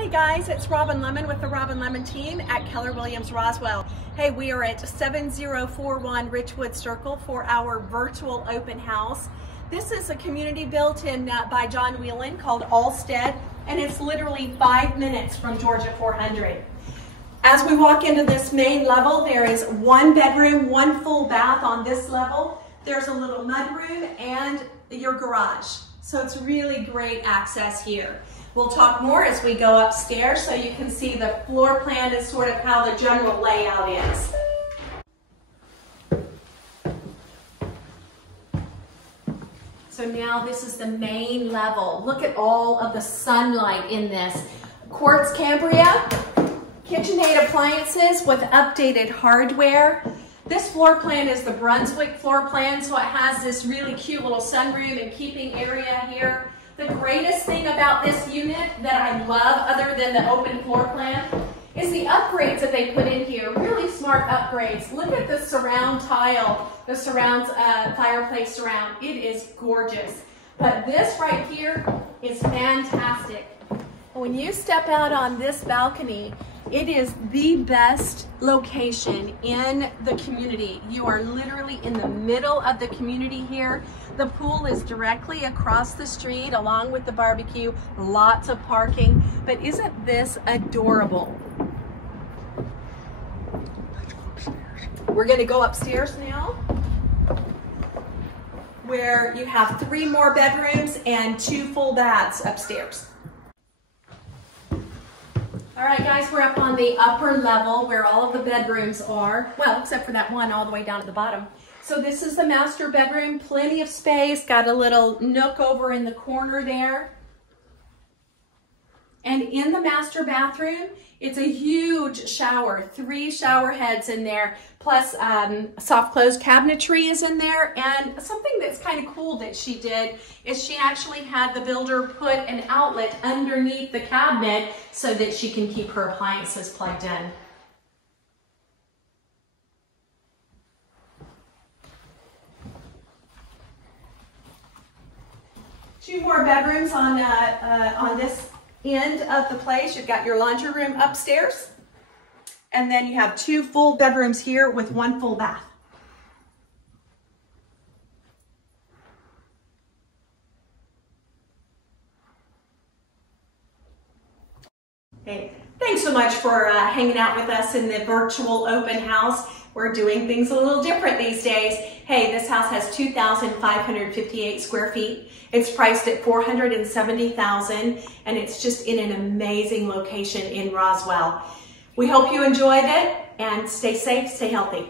Hey guys, it's Robin Lemon with the Robin Lemon team at Keller Williams Roswell. Hey, we are at 7041 Richwood Circle for our virtual open house. This is a community built in by John Whelan called Allstead, and it's literally 5 minutes from Georgia 400. As we walk into this main level, there is one bedroom, one full bath on this level. There's a little mudroom and your garage. So it's really great access here. We'll talk more as we go upstairs so you can see the floor plan and sort of how the general layout is. So now this is the main level. Look at all of the sunlight in this. Quartz Cambria, KitchenAid appliances with updated hardware. This floor plan is the Brunswick floor plan, so it has this really cute little sunroom and keeping area here. The greatest thing about this unit that I love, other than the open floor plan, is the upgrades that they put in here. Really smart upgrades. Look at the surround tile, the surround fireplace surround. It is gorgeous. But this right here is fantastic. When you step out on this balcony, it is the best location in the community. You are literally in the middle of the community here. The pool is directly across the street along with the barbecue, lots of parking. But isn't this adorable? We're gonna go upstairs now, where you have 3 more bedrooms and 2 full baths upstairs. All right, guys, we're up on the upper level where all of the bedrooms are. Well, except for that one all the way down at the bottom. So this is the master bedroom, plenty of space, got a little nook over in the corner there. And in the master bathroom, it's a huge shower, 3 shower heads in there, plus soft close cabinetry is in there. And something that's kind of cool that she did is she actually had the builder put an outlet underneath the cabinet so that she can keep her appliances plugged in. Two more bedrooms on this end of the place. You've got your laundry room upstairs, and then you have 2 full bedrooms here with 1 full bath. Hey, thanks so much for hanging out with us in the virtual open house. We're doing things a little different these days. Hey, this house has 2,558 square feet. It's priced at $470,000, and it's just in an amazing location in Roswell. We hope you enjoyed it, and stay safe, stay healthy.